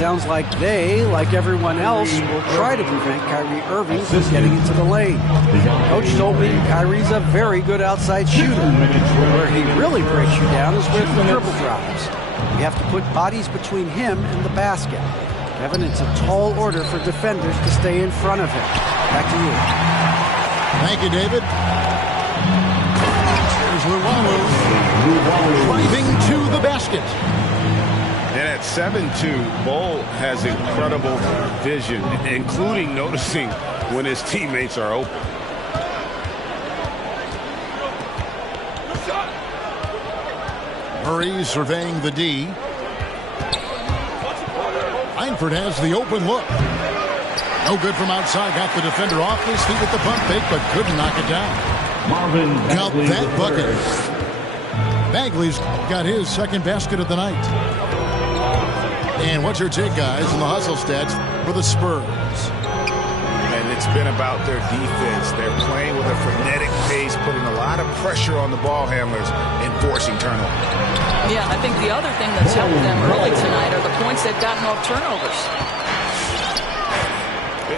sounds like they, like everyone else, will try to prevent Kyrie Irving from getting into the lane. Coach told me Kyrie's a very good outside shooter. Where he really breaks you down is with the dribble drives. You have to put bodies between him and the basket. Kevin, it's a tall order for defenders to stay in front of him. Back to you. Thank you, David. Here's Luwawu driving to the basket. And at 7'2", Bol has incredible vision, including noticing when his teammates are open. Murray surveying the D. Langford has the open look. No good from outside. Got the defender off his feet with the pump fake, but couldn't knock it down. Count that bucket. Bagley's got his second basket of the night. And what's your take, guys, on the hustle stats for the Spurs? And it's been about their defense. They're playing with a frenetic pace, putting a lot of pressure on the ball handlers and forcing turnovers. Yeah, I think the other thing that's helped them early tonight are the points they've gotten off turnovers.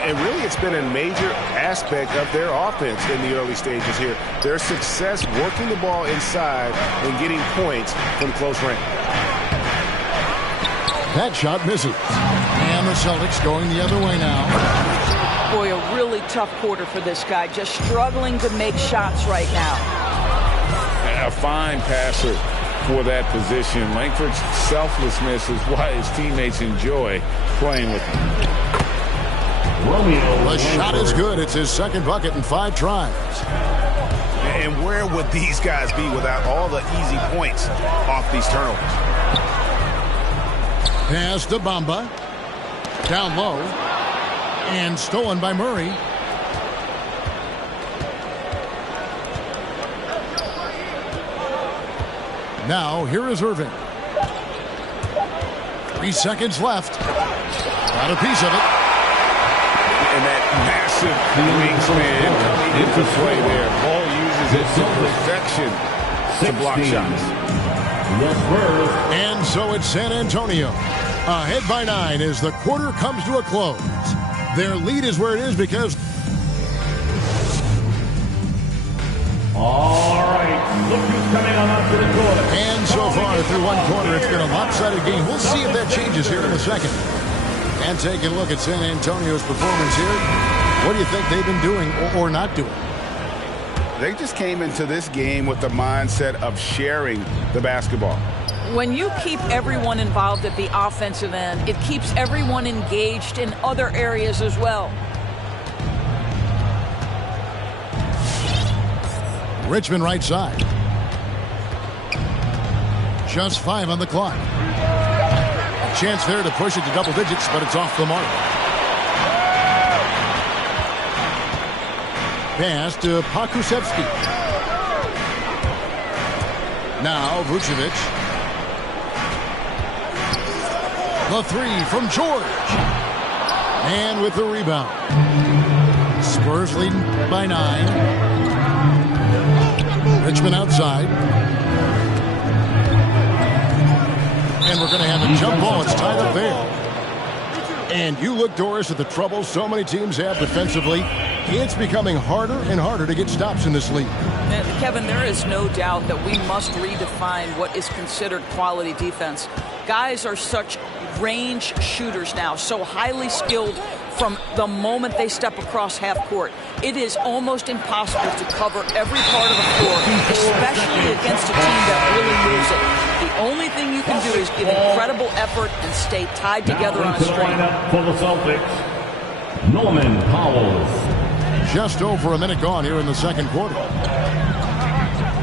And really, it's been a major aspect of their offense in the early stages here. Their success working the ball inside and getting points from close range. That shot misses. And the Celtics going the other way now. Boy, a really tough quarter for this guy. Just struggling to make shots right now. A fine passer for that position. Langford's selflessness is why his teammates enjoy playing with him. The shot is good. It's his second bucket in 5 tries. And where would these guys be without all the easy points off these turnovers? Pass to Bamba. Down low. And stolen by Murray. Now, here is Irving. 3 seconds left. Got a piece of it. And that massive wingspan coming into play there. Ball uses it to perfection to block shots. And so it's San Antonio. Ahead by 9 as the quarter comes to a close. Their lead is where it is because... All right, look who's coming on up to the court. And so far through one quarter, it's been a lopsided game. We'll see if that changes here in a second. And taking a look at San Antonio's performance here. What do you think they've been doing or not doing? They just came into this game with the mindset of sharing the basketball. When you keep everyone involved at the offensive end, it keeps everyone engaged in other areas as well. Richmond right side. Just 5 on the clock. A chance there to push it to double digits, but it's off the mark. Pass to Pokusevski. Now Vucevic. The 3 from George. And with the rebound. Spurs leading by 9. Richmond outside. And we're going to have a jump ball. It's tied up there. And you look, Doris, at the trouble so many teams have defensively. It's becoming harder and harder to get stops in this league. Kevin, there is no doubt that we must redefine what is considered quality defense. Guys are such range shooters now, so highly skilled from the moment they step across half court. It is almost impossible to cover every part of the floor, especially against a team that really moves it. The only thing you can do is give incredible effort and stay tied together on a string. For the Celtics, Norman Powell. Just over a minute gone here in the second quarter.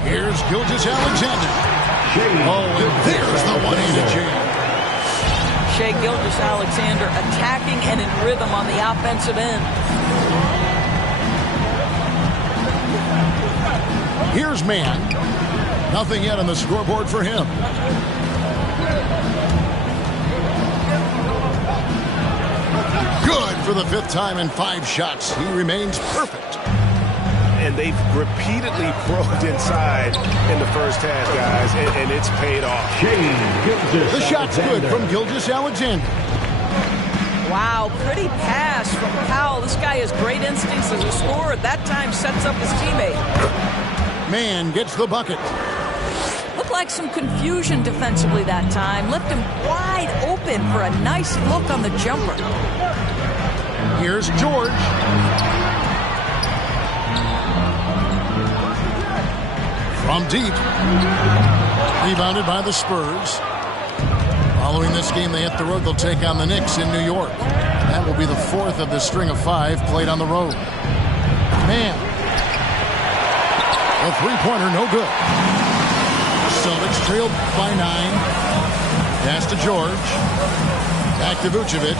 Here's Gilgeous-Alexander. Oh, and there's the one-handed jam. Shai Gilgeous-Alexander attacking and in rhythm on the offensive end. Here's Mann. Nothing yet on the scoreboard for him. Good for the 5th time in 5 shots. He remains perfect. And they've repeatedly probed inside in the first half, guys, and it's paid off. The shot's good from Gilgeous-Alexander. Wow, pretty pass from Powell. This guy has great instincts as a scorer. That time sets up his teammate. Man gets the bucket. Looked like some confusion defensively that time. Left him wide open for a nice look on the jumper. Here's George. From deep. Rebounded by the Spurs. Following this game, they hit the road. They'll take on the Knicks in New York. That will be the fourth of the string of 5 played on the road. Man. A three-pointer, no good. Celtics trailed by 9. Pass to George. Back to Vucevic.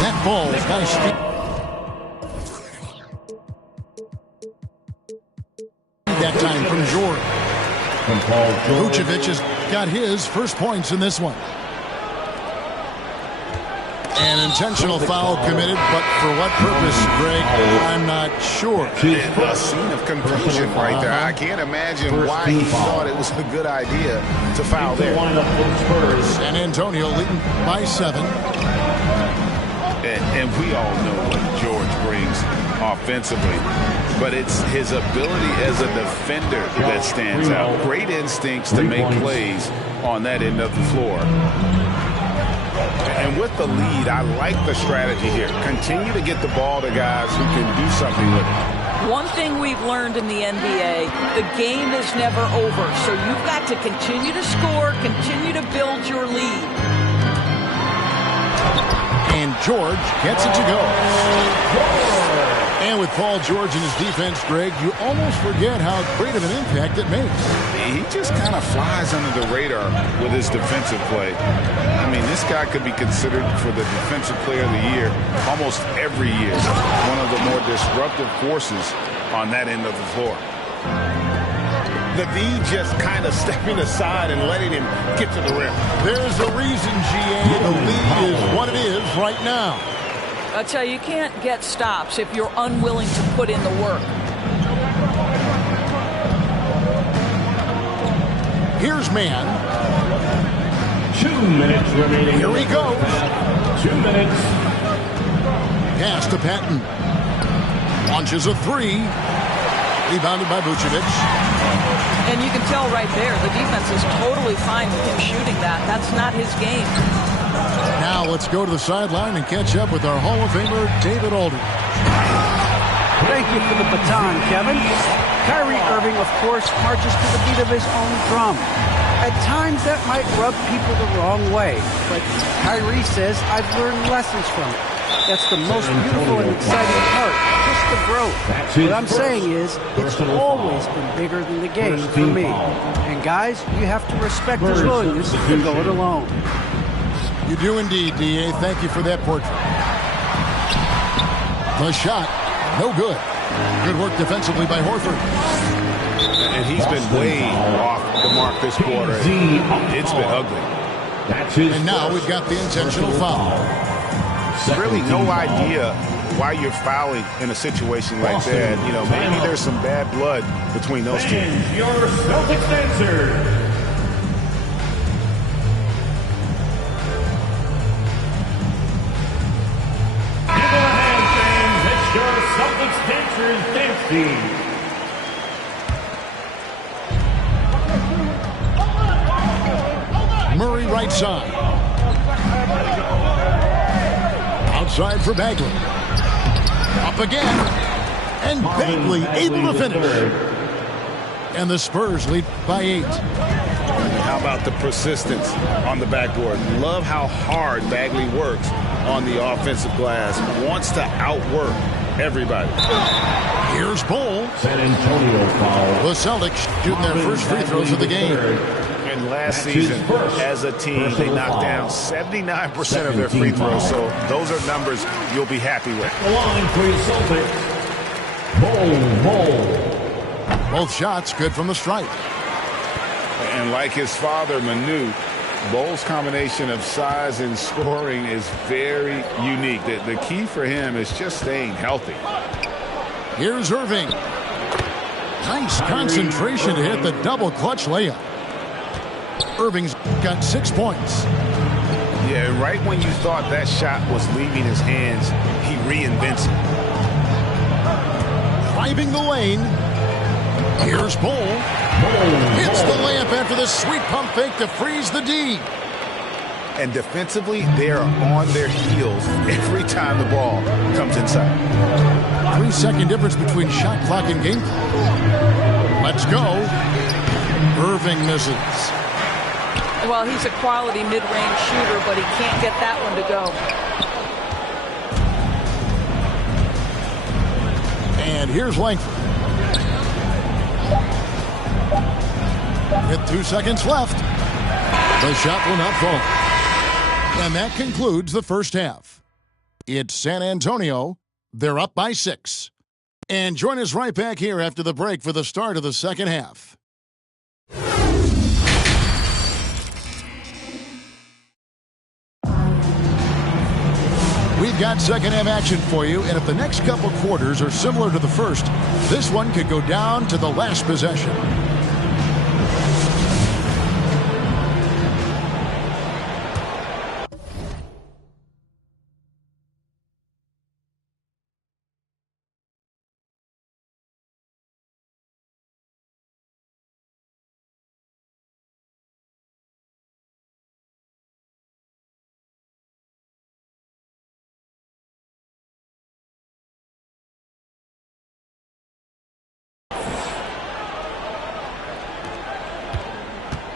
That ball is nice. That time from George. Vucevic has got his first points in this one. An intentional foul committed, but for what purpose, Greg, I'm not sure. A scene of confusion right there. I can't imagine why he thought it was a good idea to foul there. San Antonio leading by 7. And we all know what George brings offensively, but it's his ability as a defender that stands out. Great instincts to make plays on that end of the floor. And with the lead, I like the strategy here. Continue to get the ball to guys who can do something with it. One thing we've learned in the NBA, the game is never over. So you've got to continue to score, continue to build your lead. And George gets it to go. And with Paul George and his defense, Greg, you almost forget how great of an impact it makes. He just kind of flies under the radar with his defensive play. I mean, this guy could be considered for the Defensive Player of the Year almost every year. One of the more disruptive forces on that end of the floor. The D just kind of stepping aside and letting him get to the rim. There's a reason, GA, the lead is what it is right now. I tell you, you can't get stops if you're unwilling to put in the work. Here's Man. 2 minutes remaining. Here he goes. 2 minutes. Pass to Patton. Launches a 3. Rebounded by Vucevic. And you can tell right there, the defense is totally fine with him shooting that. That's not his game. Now let's go to the sideline and catch up with our Hall of Famer, David Aldridge. Thank you for the baton, Kevin. Kyrie Irving, of course, marches to the beat of his own drum. At times, that might rub people the wrong way, but Kyrie says, I've learned lessons from it. That's the most beautiful and exciting part, just the growth. What I'm saying is, it's always been bigger than the game for me. And guys, you have to respect his willingness to go it alone. You do indeed, D.A. Thank you for that portrait. The shot, no good. Good work defensively by Horford. And he's been way off the mark this quarter. It's been ugly. And now we've got the intentional foul. Really no idea why you're fouling in a situation like that. You know, maybe there's some bad blood between those two. Your Celtics answer. Dancers dancing. Murray right side. Outside for Bagley. Up again. And Bagley able to finish. And the Spurs lead by 8. How about the persistence on the backboard? Love how hard Bagley works on the offensive glass. Wants to outwork everybody. Here's Bull. San Antonio foul. The Celtics shooting their first free throws of the game. And last season, as a team, they knocked down 79% of their free throws. So those are numbers you'll be happy with. The line for your Celtics. Bull. Both shots good from the stripe. And like his father, Manu, Bull's combination of size and scoring is very unique. The key for him is just staying healthy. Here's Irving. Nice concentration to hit the double clutch layup. Irving's got 6 points. Yeah, right when you thought that shot was leaving his hands, he reinvents it. Driving the lane. Here's Bull. Hits the layup after the sweet pump fake to freeze the D. And defensively, they are on their heels every time the ball comes inside. 3-second difference between shot clock and game clock. Let's go. Irving misses. Well, he's a quality mid-range shooter, but he can't get that one to go. And here's Langford. With 2 seconds left. The shot will not fall. And that concludes the first half. It's San Antonio. They're up by 6. And join us right back here after the break for the start of the second half. We've got second half action for you, and if the next couple quarters are similar to the first, this one could go down to the last possession.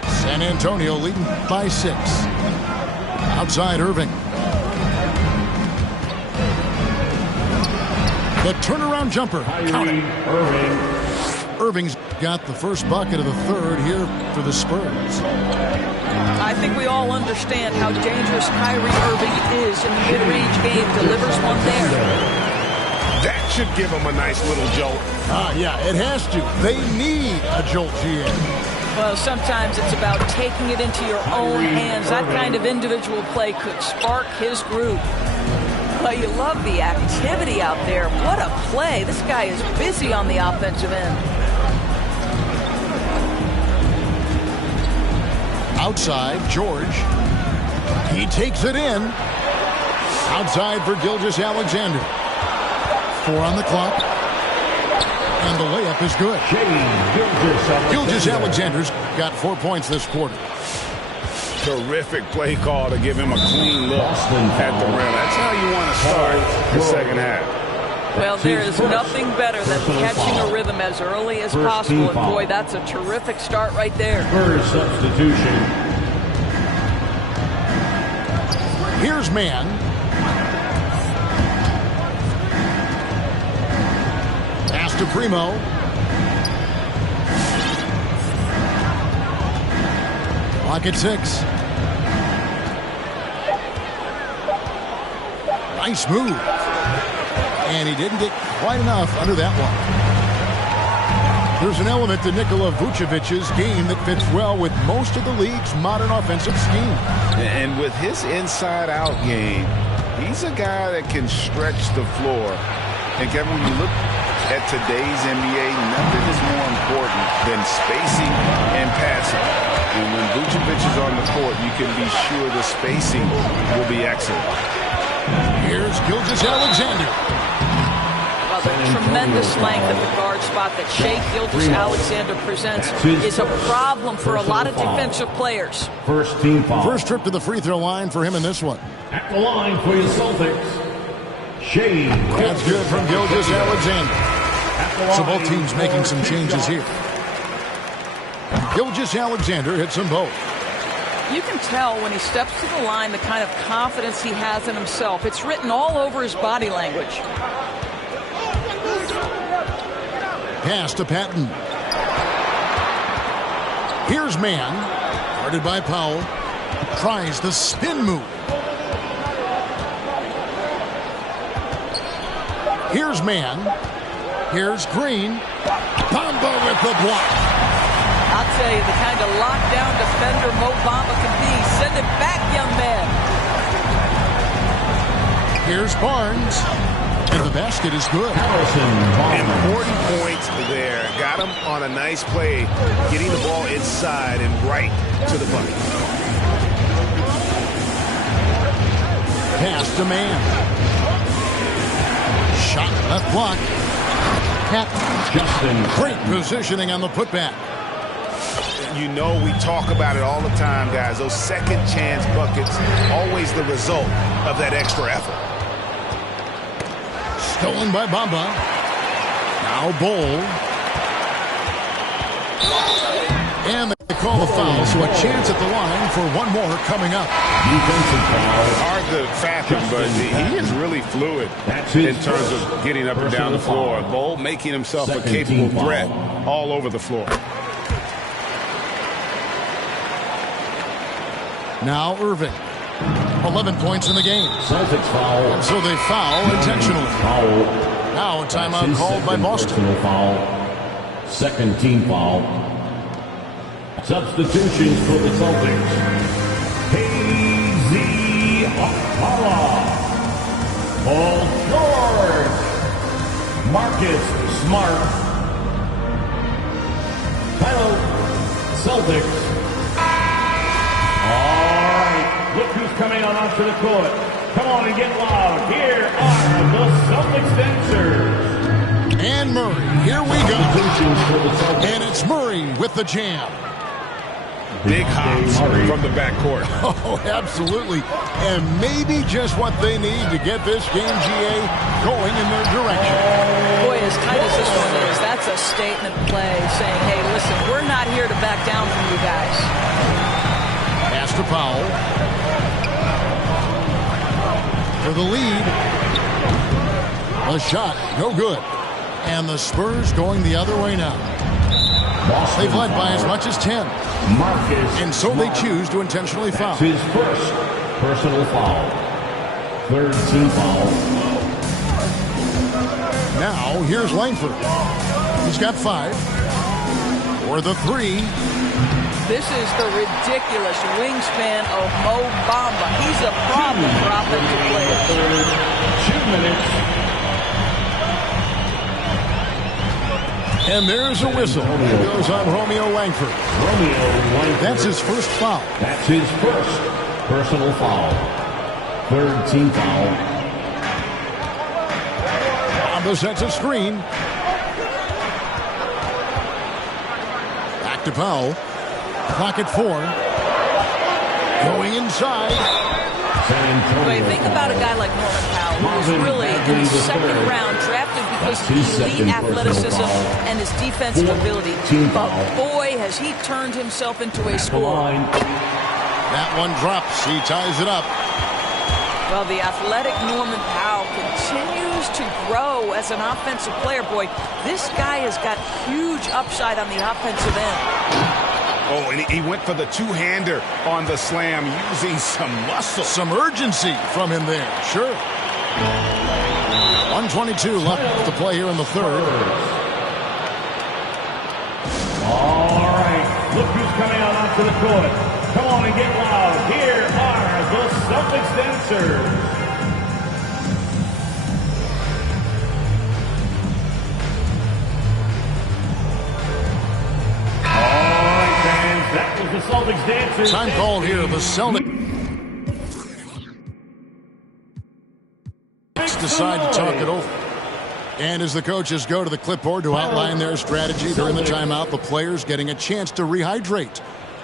San Antonio leading by 6. Outside Irving. The turnaround jumper. Count it. Irving's got the first bucket of the third here for the Spurs. I think we all understand how dangerous Kyrie Irving is in the mid-range game. Delivers one there. That should give him a nice little jolt. Yeah, it has to. They need a jolt, GM. Well, sometimes it's about taking it into your own hands. That kind of individual play could spark his groove. Well, you love the activity out there. What a play. This guy is busy on the offensive end. Outside, George. He takes it in. Outside for Gilgeous-Alexander. 4 on the clock. And the layup is good. Gilgeous-Alexander's got 4 points this quarter. Terrific play call to give him a clean look at the rim. That's how you want to start the second half. Well, there is nothing better than catching a rhythm as early as possible. And boy, that's a terrific start right there. First substitution. Here's man. Pass to Primo. Clock at 6. Nice move. And he didn't get quite enough under that one. There's an element to Nikola Vucevic's game that fits well with most of the league's modern offensive scheme. And with his inside-out game, he's a guy that can stretch the floor. And Kevin, when you look at today's NBA, nothing is more important than spacing and passing. And when Vucevic is on the court, you can be sure the spacing will be excellent. Here's Gilgeous-Alexander. Well, the tremendous length at the guard spot that Shai Gilgeous-Alexander presents is a problem for a lot of defensive players. First team foul. First trip to the free throw line for him in this one. At the line for your Celtics, Shai. That's good from Gilgeous-Alexander. So both teams making some changes here. Gilgeous-Alexander hits them both. You can tell when he steps to the line the kind of confidence he has in himself. It's written all over his body language. Pass to Patton. Here's man. Guarded by Powell. Tries the spin move. Here's man. Here's Green. Bamba with the block. I'll tell you, the kind of lockdown defender Mo Bamba can be. Send it back, young man. Here's Barnes. And the basket is good. Important points there. Got him on a nice play, getting the ball inside and right to the bucket. pass to man. Shot left block. Great positioning on the putback. You know we talk about it all the time, guys. Those second chance buckets, always the result of that extra effort. Stolen by Bamba. Now Bowl. And they call the foul, so a chance at the line for one more coming up. Hard to fathom, but he is really fluid in terms of getting up and down the floor. Bowl making himself a capable threat all over the floor. Now Irving. 11 points in the game. Celtics foul. And so they foul intentionally. Foul. Now a timeout called by Boston. Foul. Second team foul. Substitutions for the Celtics. Paul George. Marcus Smart. Tyler. Celtics. All right. Look who's coming on onto the court. Come on and get loud. Here are the Celtics dancers. And Murray. Here we go. And it's Murray with the jam. Big hops from the backcourt. Oh, absolutely. And maybe just what they need to get this game, GA, going in their direction. Boy, as tight as this one is, that's a statement play saying, hey, listen, we're not here to back down from you guys. Pass to Powell. For the lead. A shot, no good. And the Spurs going the other way now. They've led by as much as 10. And so they choose to intentionally foul. His first personal foul. Third team foul. Now here's Langford. He's got 5. For the 3. This is the ridiculous wingspan of Mo Bamba. He's a problem for offensive players. 2 minutes. And there's a whistle. It goes on Romeo Langford. That's his first foul. That's his first personal foul. Third team foul. Bamba sets a screen. Back to Powell. Clock at 4. Going inside. Wait, think about a guy like Norman Powell, who was really in the second round drafted because of his elite athleticism and his defensive ability. But boy, has he turned himself into a scorer. That one drops. He ties it up. Well, the athletic Norman Powell continues to grow as an offensive player. Boy, this guy has got huge upside on the offensive end. Oh, and he went for the two-hander on the slam, using some muscle. Some urgency from him there, sure. 1:22 left to play here in the third. All right, look who's coming out onto the court. Come on and get loud. Here are the Celtics dancers. The Celtics dancers. Time called here. The Celtics decide to talk it over. And as the coaches go to the clipboard to outline their strategy during the timeout, the players getting a chance to rehydrate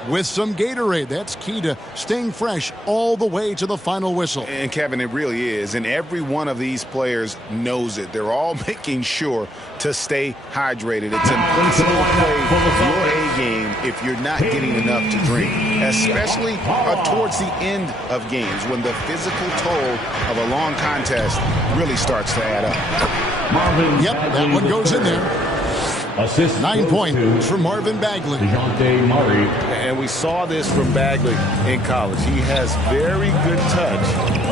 with some Gatorade. That's key to staying fresh all the way to the final whistle. And Kevin, it really is. And every one of these players knows it. They're all making sure to stay hydrated. It's impossible to play your A game if you're not getting enough to drink, especially towards the end of games when the physical toll of a long contest really starts to add up. Yep, that one goes in there. Assist 9 points from Marvin Bagley. And we saw this from Bagley in college. He has very good touch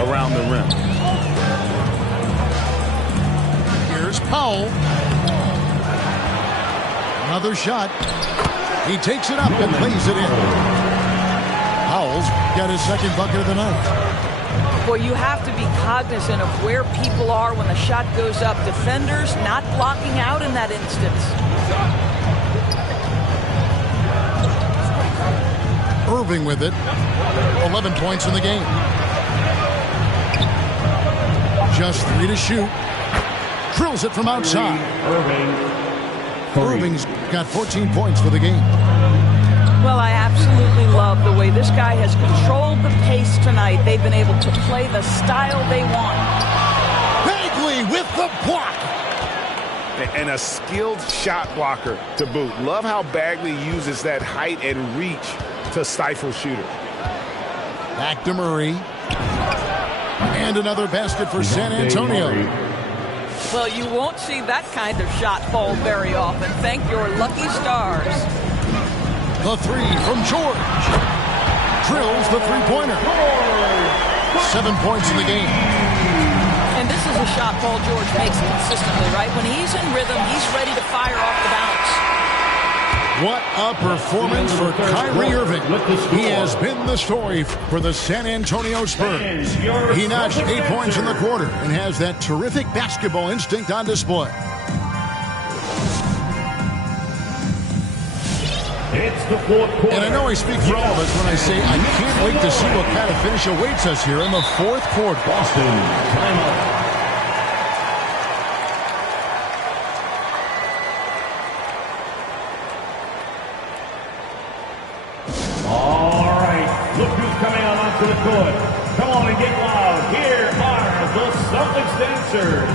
around the rim. Here's Powell. Another shot. He takes it up and lays it in. Powell's got his second bucket of the night. Boy, you have to be cognizant of where people are when the shot goes up. Defenders not blocking out in that instance. Irving with it. 11 points in the game. Just 3 to shoot. Drills it from outside. Irving's got 14 points for the game. Well, I absolutely love the way this guy has controlled the pace tonight. They've been able to play the style they want. Bagley with the block. And a skilled shot blocker to boot. Love how Bagley uses that height and reach to stifle shooters. Back to Murray. And another basket for San Antonio. Well, you won't see that kind of shot fall very often. Thank your lucky stars. The 3 from George. Drills the three-pointer. 7 points in the game. And this is a shot Paul George makes consistently, right? When he's in rhythm, he's ready to fire off the bounce. What a performance for Kyrie Irving. He has been the story for the San Antonio Spurs. He notched 8 points in the quarter and has that terrific basketball instinct on display. It's the fourth quarter. And I know I speak for all of us when I say I can't wait to see what kind of finish awaits us here in the fourth quarter. Boston, timeout. All right, look who's coming out onto the court. Come on and get loud. Here are the Celtics dancers.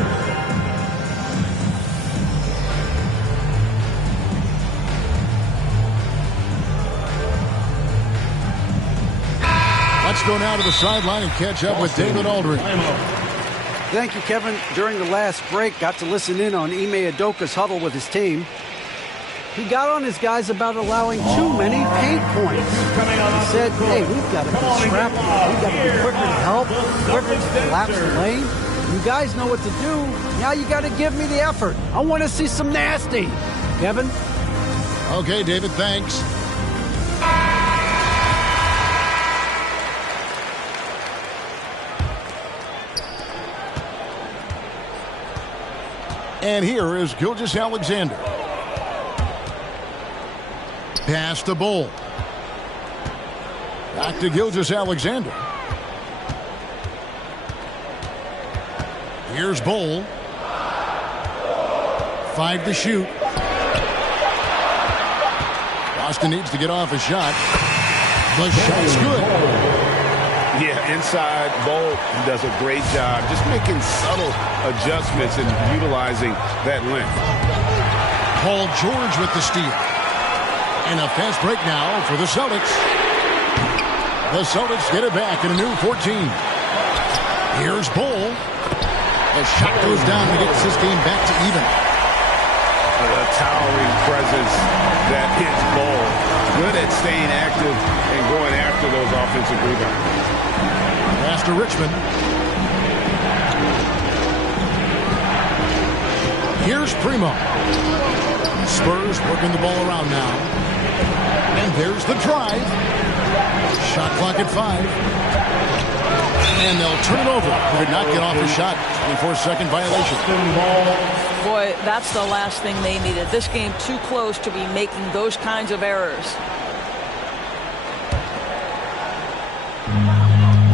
Let's go now to the sideline and catch up with David Aldridge. Thank you, Kevin. During the last break, got to listen in on Ime Udoka's huddle with his team. He got on his guys about allowing too many paint points. He said, hey, we've got to be scrappy. We've got to be quicker to help, quicker to collapse the lane. You guys know what to do. Now you got to give me the effort. I want to see some nasty. Kevin? Okay, David, thanks. And here is Gilgeous-Alexander. Pass to Bull. Back to Gilgeous-Alexander. Here's Bull. 5 to shoot. Boston needs to get off a shot. The shot's good. Yeah, inside, Bull does a great job just making subtle adjustments and utilizing that length. Paul George with the steal. And a fast break now for the Celtics. The Celtics get it back in a new 14. Here's Bull. The shot goes down and gets this game back to even. A towering presence that is Bull. Good at staying active and going after those offensive rebounds. Pass to Richmond. Here's Primo. Spurs working the ball around now. And there's the drive. Shot clock at 5. And they'll turn it over. He did not get off the shot. 24-second violation. Boy, that's the last thing they needed. This game too close to be making those kinds of errors.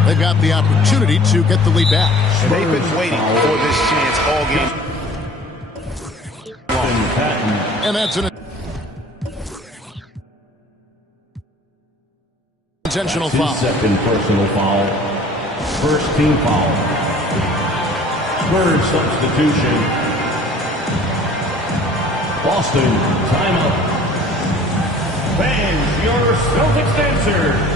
They've got the opportunity to get the lead back. They've been waiting for this chance all game. And that's an intentional foul. Second personal foul. First team foul. Spurs substitution. Boston, timeout. Fans, your Celtics dancer.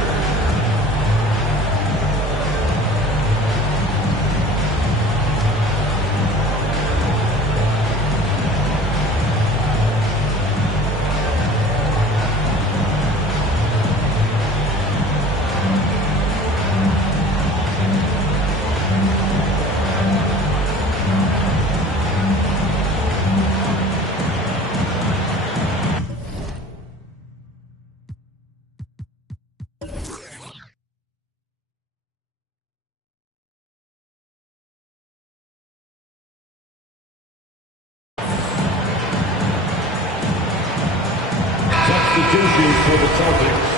Substitutions for the Celtics.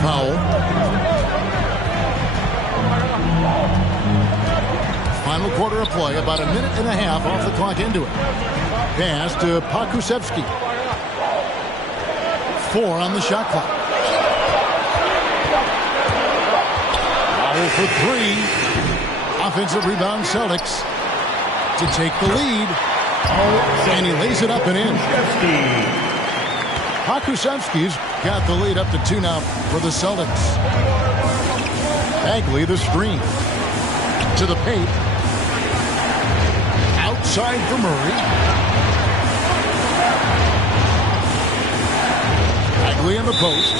foul. Final quarter of play, about a minute and a half off the clock into it. Pass to Pakusevsky. 4 on the shot clock. Foul for 3. Offensive rebound Celtics to take the lead. And he lays it up and in. Pakusevsky's got the lead up to 2 now for the Celtics. Bagley the screen. To the paint. Outside for Murray. Bagley in the post.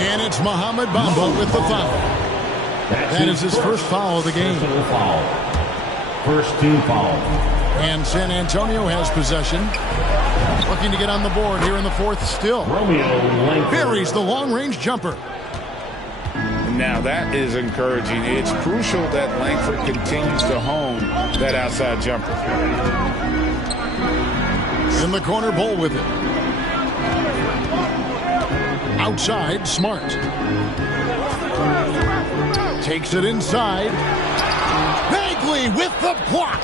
And it's Mohamed Bamba with the foul. That is his first foul of the game. First team foul. And San Antonio has possession. Looking to get on the board here in the fourth still. Buries the long-range jumper. Now that is encouraging. It's crucial that Langford continues to hone that outside jumper. In the corner, Bull with it. Outside, Smart. Takes it inside. Bagley with the block.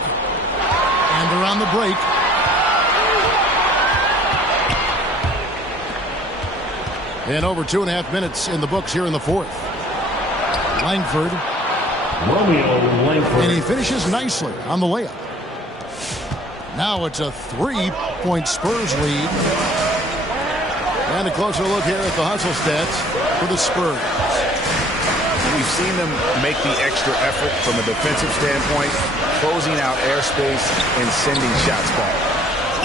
And they're on the break. And over 2.5 minutes in the books here in the fourth. Langford. And he finishes nicely on the layup. Now it's a 3-point Spurs lead. And a closer look here at the hustle stats for the Spurs. We've seen them make the extra effort from a defensive standpoint, closing out airspace and sending shots back.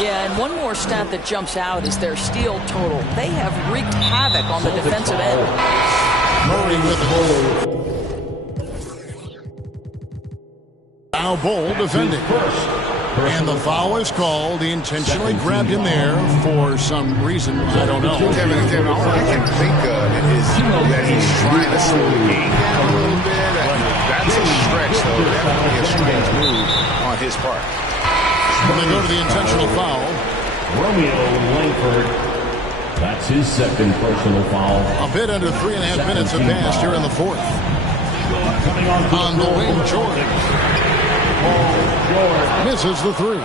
Yeah, and one more stat that jumps out is their steal total. They have wreaked havoc on the defensive end. Murray with the ball. Now Bull defending. And the foul is called. He intentionally grabbed him there for some reason. I don't know. Kevin, all I can think of is that he's trying to slow the game down a little bit. That's a stretch, though. Definitely a strange move on his part. When they go to the intentional foul. Romeo Langford. That's his second personal foul. A bit under 3.5 minutes have passed here in the fourth. On the wing, George. Misses the 3.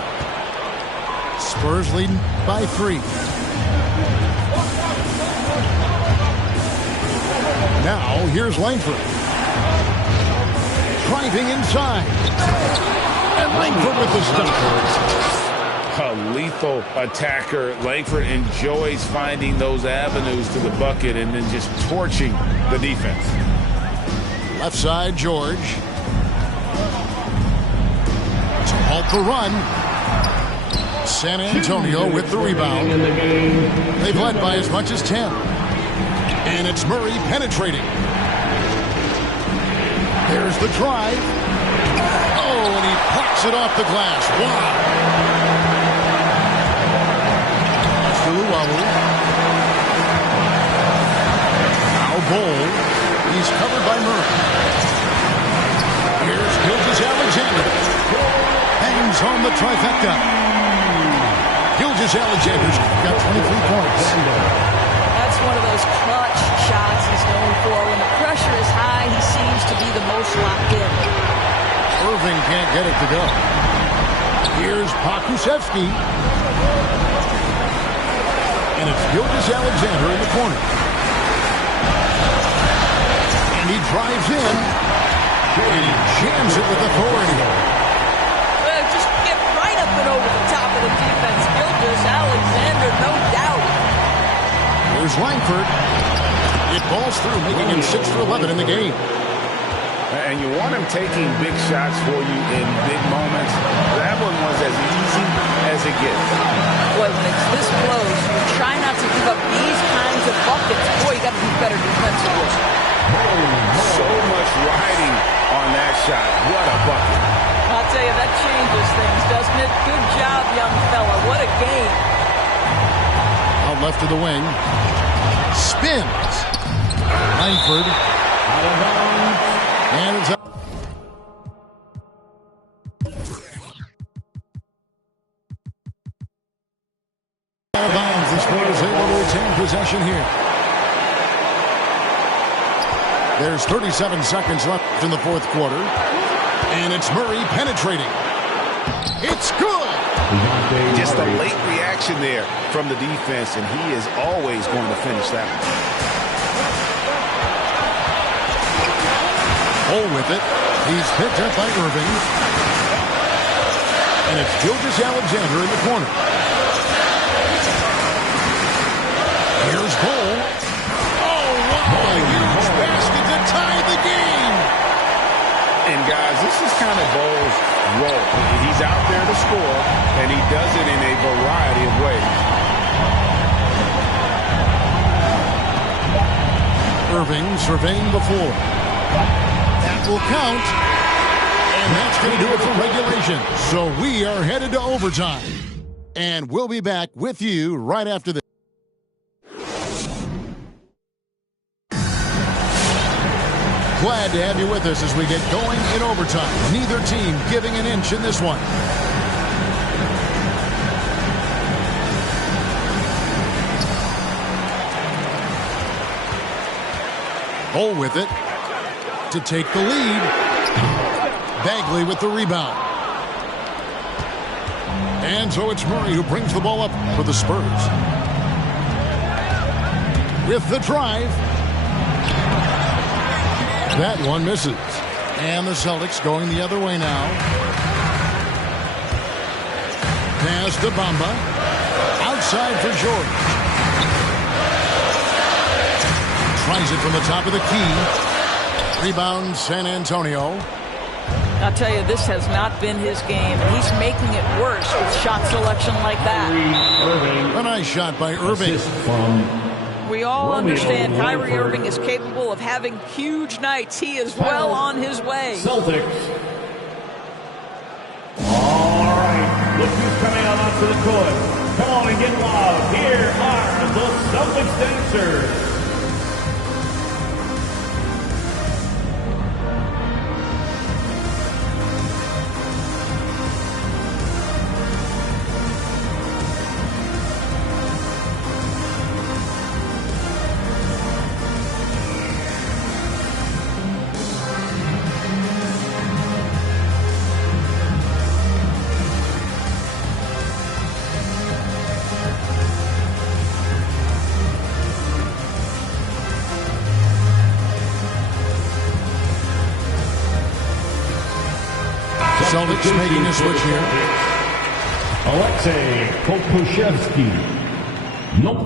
Spurs leading by 3. Now here's Langford. Driving inside. And Langford with the stop. A lethal attacker. Langford enjoys finding those avenues to the bucket and then just torching the defense. Left side, George. To halt the run. San Antonio with the rebound. They've led by as much as 10. And it's Murray penetrating. There's the drive. Oh, and he plucks it off the glass. Wow. Sulualu. Now Bull. He's covered by Murray. Here's Gilgeous-Alexander. Hangs home the trifecta. Gilgeous-Alexander's got 23 points. That's one of those clutch shots he's known for. When the pressure is high, he seems to be the most locked in. Irving can't get it to go. Here's Pakusevsky. And it's Gilgeous-Alexander in the corner. And he drives in. And he jams it with authority. Well, just get right up and over the top of the defense. Gilgeous-Alexander, no doubt. Here's Langford. It balls through, making him 6 for 11 in the game. And you want him taking big shots for you in big moments. That one was as easy as it gets. Boy, when it's this close, you try not to give up these kinds of buckets. Boy, you got to be better defensively. So much riding on that shot. What a bucket. I'll tell you, that changes things, doesn't it? Good job, young fella. What a game. Out left of the wing. Spins. Langford. Out of bounds. And it's up. Out of bounds. The Spurs able to retain possession here. There's 37 seconds left in the fourth quarter. And it's Murray penetrating. It's good. Just a late reaction there from the defense, and he is always going to finish that one. Hole with it. He's picked up by Irving. And it's Gilgeous-Alexander in the corner. Here's Cole. Oh, wow! A huge basket to tie the game. And guys, this is kind of Bole's role. He's out there to score, and he does it in a variety of ways. Irving surveying the floor. That will count. And that's going to do it for regulation. So we are headed to overtime. And we'll be back with you right after this. Glad to have you with us as we get going in overtime. Neither team giving an inch in this one. Hole with it to take the lead. Bagley with the rebound. And so it's Murray who brings the ball up for the Spurs. With the drive. That one misses. And the Celtics going the other way now. Pass to Bamba. Outside for George. Tries it from the top of the key. Rebound San Antonio. I'll tell you, this has not been his game. He's making it worse with shot selection like that. A nice shot by Irving. We all understand Kyrie Irving is capable of having huge nights. He is well on his way. Celtics. All right. Look who's coming out onto the court. Come on and get loud. Here are the Celtics dancers. Celtics making a switch here. Alexei Kokoshevsky. Nope.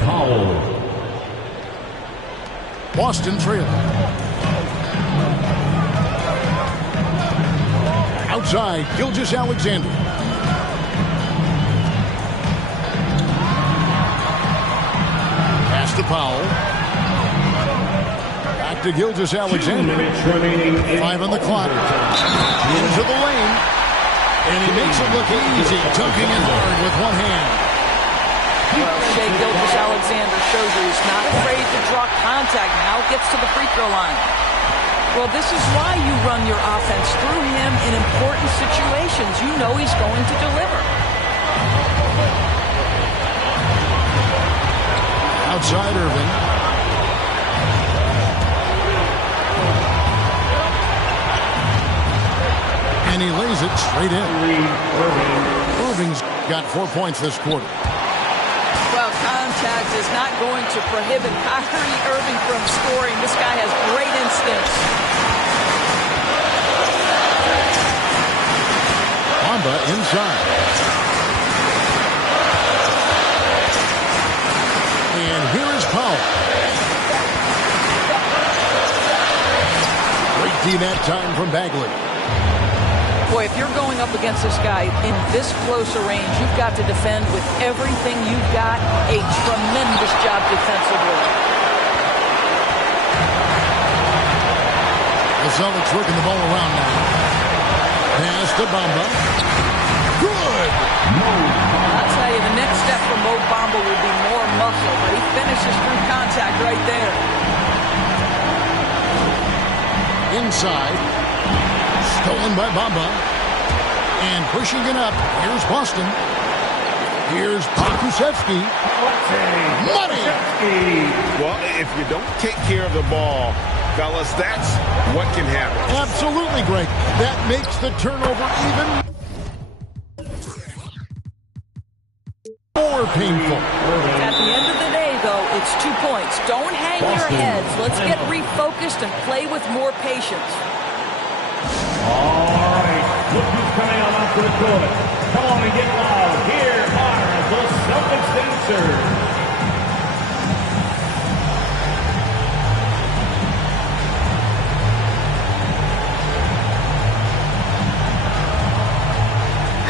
Powell. Boston trail. Outside, Gilgeous-Alexander. Pass to Powell. Back to Gilgeous-Alexander. 5 on the clock. Into the lane. And he makes it look easy, dunking it hard with one hand. Well, Shai Gilgeous-Alexander shows you he's not afraid to draw contact. Now gets to the free throw line. Well, this is why you run your offense through him in important situations. You know he's going to deliver. Outside Irving. And he lays it straight in. Irving's got 4 points this quarter. Well, contact is not going to prohibit Kyrie Irving from scoring. This guy has great instincts. Bamba inside. And here is Powell. Great D that time from Bagley. Boy, if you're going up against this guy in this close a range, you've got to defend with everything you've got. A tremendous job defensively. The The Celtics working the ball around now. Pass to Bamba. Good. I'll tell you, the next step for Mo Bamba will be more muscle, but he finishes through contact right there. Inside. Stolen by Bamba. And pushing it up. Here's Boston. Here's Pokusevski. Money! Well, if you don't take care of the ball, fellas, that's what can happen. Absolutely, Greg. That makes the turnover even more painful. At the end of the day, though, it's 2 points. Don't hang your heads. Let's get refocused and play with more patience. All right, look who's coming on onto the court. Come on and get loud. Here are the Celtics dancers.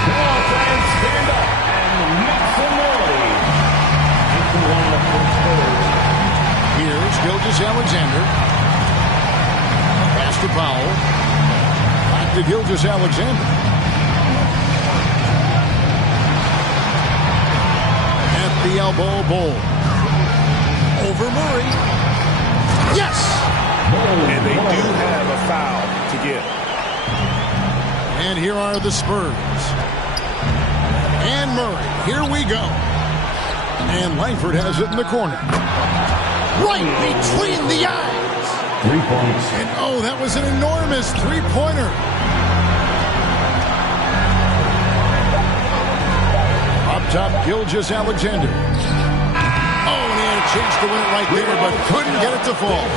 Come on, fans, stand up and make some noise. Into one of the first quarters. Here's Gilgeous-Alexander. Pass to Powell. Back to Gilgeous-Alexander. At the elbow, Bull. Over Murray. Yes! And they do have a foul to give. And here are the Spurs. And Murray. Here we go. And Langford has it in the corner. Right between the eyes. 3 points. And oh, that was an enormous three-pointer. Up top, Gilgeous-Alexander. Oh, and he had a chance to win it right there, but couldn't get it to fall.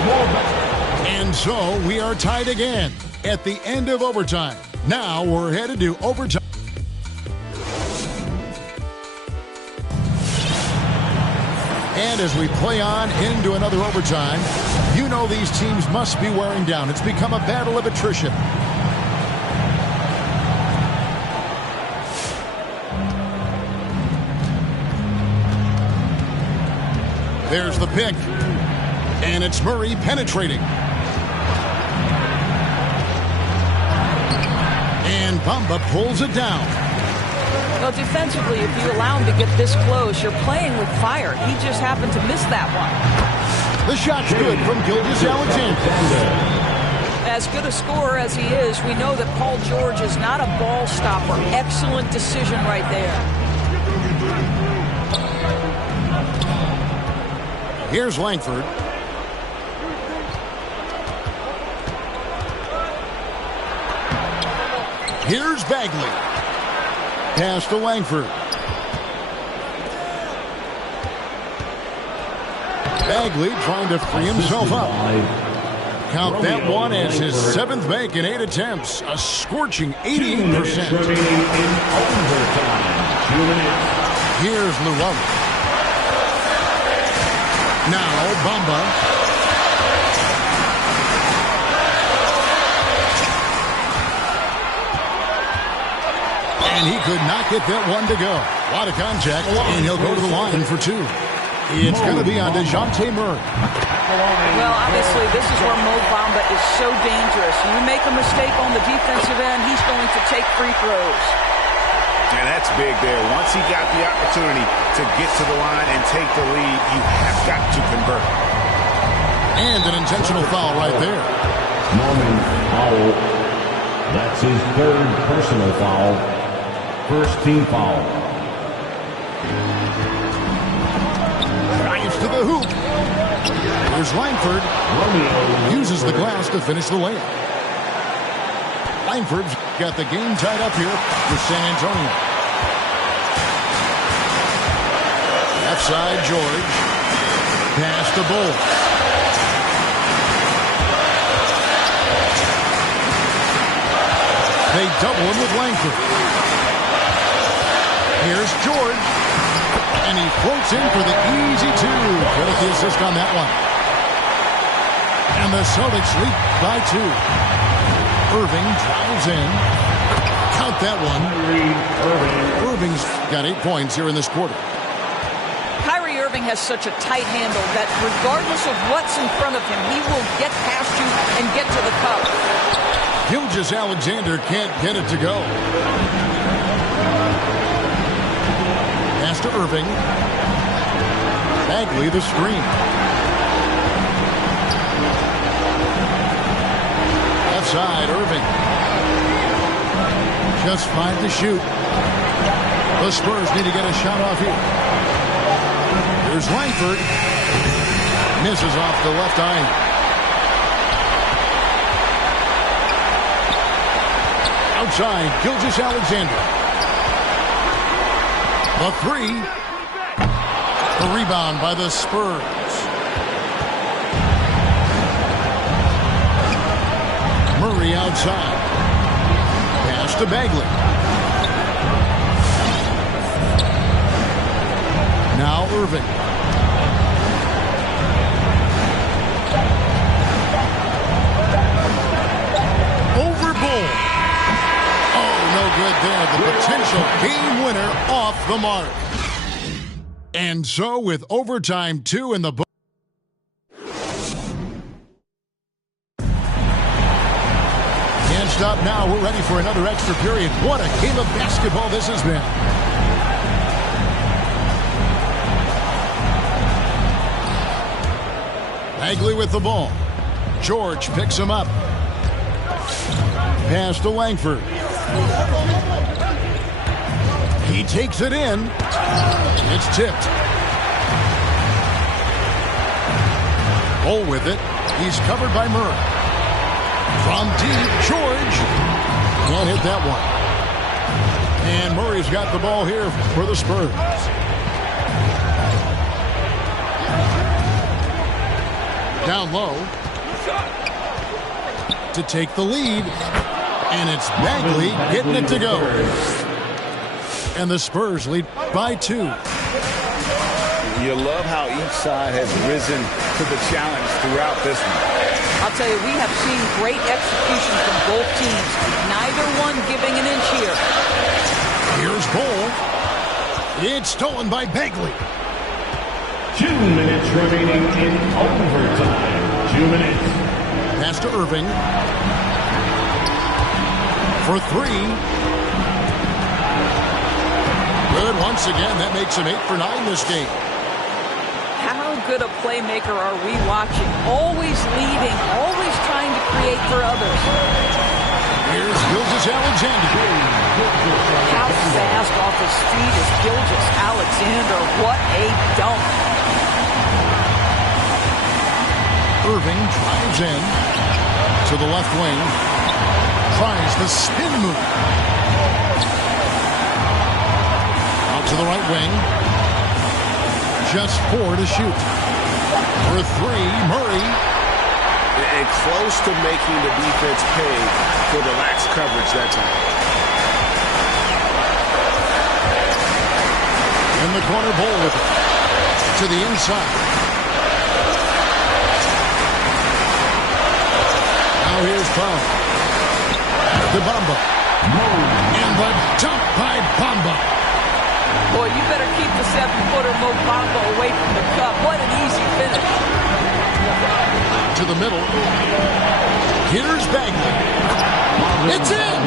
And so we are tied again at the end of overtime. Now we're headed to overtime. And as we play on into another overtime, you know these teams must be wearing down. It's become a battle of attrition. There's the pick. And it's Murray penetrating. And Bamba pulls it down. Well, defensively, if you allow him to get this close, you're playing with fire. He just happened to miss that one. The shot's good from Gilgeous-Alexander. As good a scorer as he is, we know that Paul George is not a ball stopper. Excellent decision right there. Here's Langford. Here's Bagley. Pass to Langford. Bagley trying to free himself up. Count that one as his seventh make in 8 attempts. A scorching 88%. Here's Llewellyn. Now Bamba. And he could not get that one to go. A lot of contact, and he'll go to the line for 2. It's going to be on DeJounte Murray. Well, obviously, this is where Mo Bamba is so dangerous. You make a mistake on the defensive end, he's going to take free throws. And that's big there. Once he got the opportunity to get to the line and take the lead, you have got to convert. And an intentional foul right there. Norman Powell. That's his 3rd personal foul. First team foul. Drives to the hoop. Here's Langford. Uses the glass to finish the layup. Langford's got the game tied up here with San Antonio. Left side, George. Pass to Bull. They double him with Langford. Here's George. And he floats in for the easy 2. Get the assist on that one. And the Celtics lead by 2. Irving drives in. Count that one. Irving's got 8 points here in this quarter. Kyrie Kyrie Irving has such a tight handle that regardless of what's in front of him, he will get past you and get to the cup. Gilgeous-Alexander can't get it to go. Pass to Irving. Bagley the screen. Left side, Irving. Just 5 to shoot. The Spurs need to get a shot off here. Here's Langford. Misses off the left eye. Outside, Gilgeous-Alexander. The three. The rebound by the Spurs. Murray outside. Pass to Bagley. Now Irving. Over Bull. Oh, no good there. The potential game winner off the mark. And so with overtime 2 in the book. Can't stop now. We're ready for another extra period. What a game of basketball this has been. Bagley with the ball. George picks him up. Pass to Langford. He takes it in. It's tipped. Bull with it. He's covered by Murray. From deep, George. Can't hit that one. And Murray's got the ball here for the Spurs. Down low to take the lead, and it's Bagley getting it to go. And the Spurs lead by 2. You love how each side has risen to the challenge throughout this one. I'll tell you, we have seen great execution from both teams. Neither one giving an inch here. Here's Bull. It's stolen by Bagley. 2 minutes remaining in overtime. 2 minutes. Pass to Irving. For 3. Good once again. That makes him 8 for 9 this game. How good a playmaker are we watching? Always leading, always trying to create for others. Here's Gilgeous-Alexander. How fast off his feet is Gilgeous-Alexander. What a dunk. Irving drives in to the left wing. Tries the spin move. Out to the right wing. Just 4 to shoot. For 3, Murray. And close to making the defense pay for the lax coverage that time. In the corner, Bull with it. To the inside. Now here's Bamba. The Bamba. And the dunk by Bamba. Boy, you better keep the 7-footer Mo Bamba away from the cup. What an easy finish. To the middle. Here's Bagley. It's in.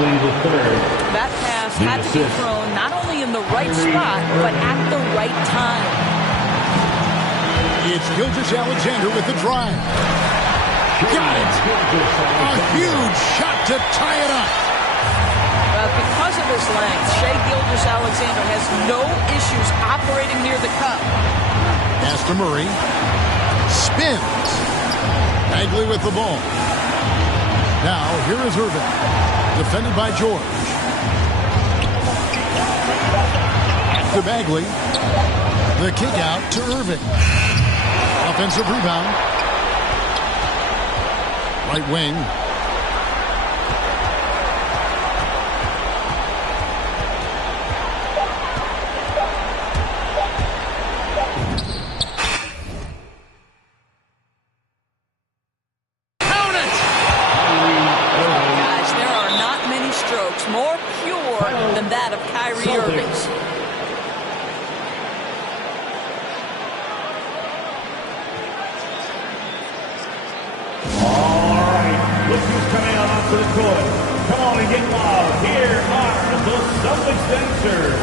That pass had to be thrown not only in the right spot, but at the right time. It's Gilgeous-Alexander with the drive. Got it. A huge shot to tie it up. Because of his length, Shai Gilgeous-Alexander has no issues operating near the cup. Pass to Murray. Spins. Bagley with the ball. Now, here is Irving. Defended by George. To Bagley. The kick out to Irving. Offensive rebound. Right wing. All right, look who's coming out onto the court. Come on and get loud. Here are the Celtics dancers.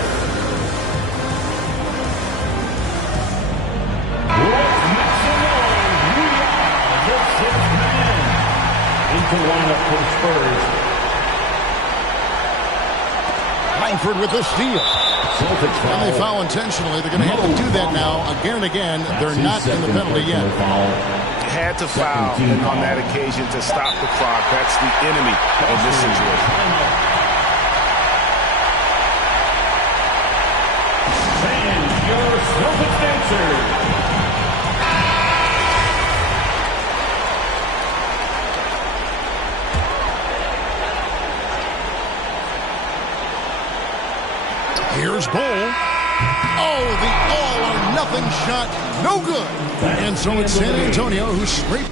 Let's make some noise. We are the sixth man. Into the lineup for the Spurs. Langford with the steal. Celtics foul. And they foul intentionally. They're going to have to do that now again and again. They're not in the penalty yet. Had to foul on that occasion to stop the clock. That's the enemy of this situation. And your Celtics dancers. Here's Bull. Oh, the all-or-nothing shot. No good. And so it's San Antonio who scraped.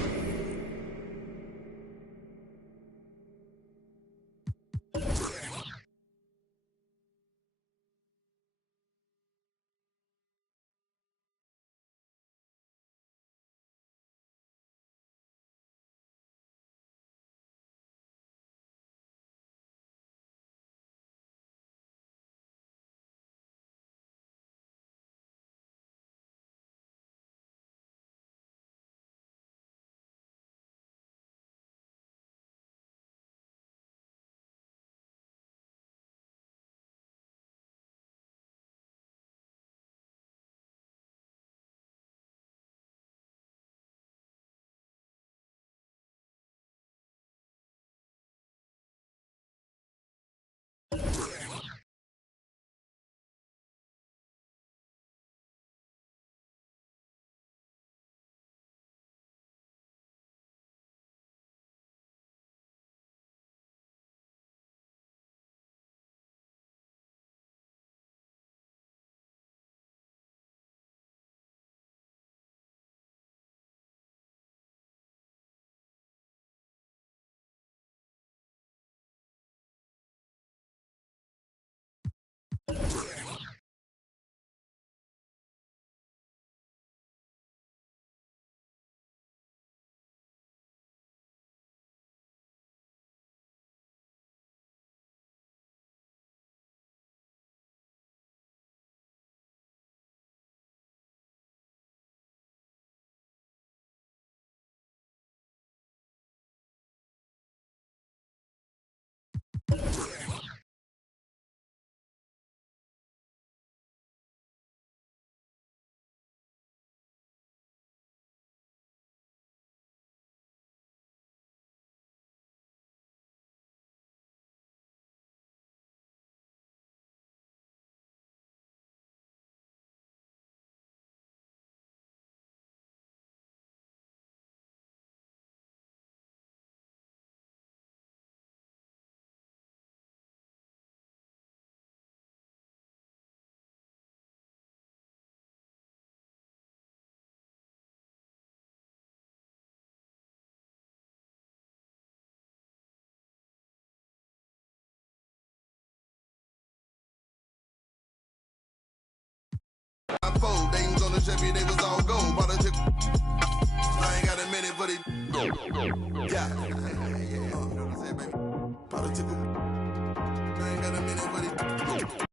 They was on the Chevy, they was all gold. I ain't got a minute for the yeah. You know what I'm saying, baby? I ain't got a minute for the